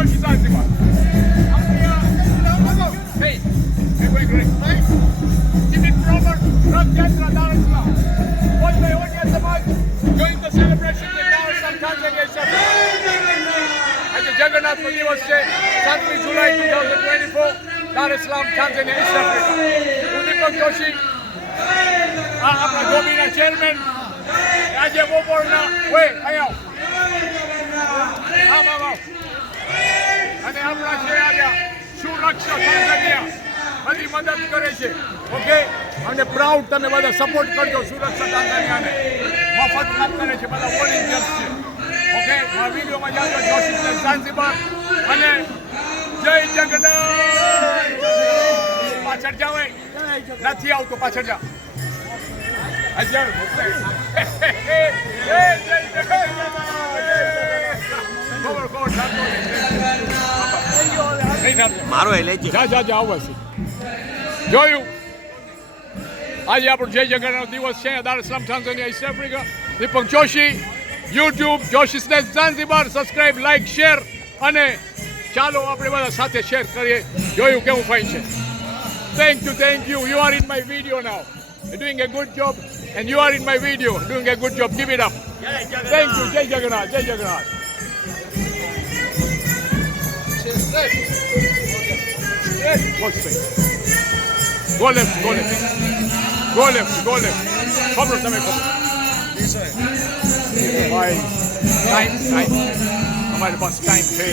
Joshi Zanzibar. Hey, great. Keep it proper. Rath Yatra, Dar es Salaam. All the audience about join the celebration in Dar es Salaam, Tanzania. આજે જગન્નાથનો દિવસ છે 7મી જુલાઈ 2024 દાર es Salaam Tanzania East Africa. હું દીપક જોશી આ આપણા ગોબીના chairman આજે બપોરના હોય અહીંયા આવ અને આપણા છે આવ્યા સુરક્ષા તાંઝાનિયા બધી મદદ કરે છે ઓકે અને પ્રાઉડ તમે બધા સપોર્ટ કરજો સુરક્ષા તાંઝાનિયાને મફત કામ કરે છે બધા વોલેન્ટિયર્સ છે ઓકે આ વિડીયોમાં જાજો જોશી ઝાંઝીબાર અને જય જગન્નાથ પાછળ જાવ નથી આવતો પાછળ જા મારો એટલે જા આવશે જોયું આજે આપણો જય જગન્નાથ દિવસ છે દાર es Salaam Tanzania East Africa. Deepak Joshi YouTube Joshi Zanzibar subscribe like share અને ચાલો આપણે બધા સાથે શેર કરીએ જોયું કેવું ફાઇન છે thank you you are in my video now you're doing a good job and you are in my video doing a good job give it up thank you jai jagannath go left ખબર તમે ખબર ભાઈ time અમારે pass time છે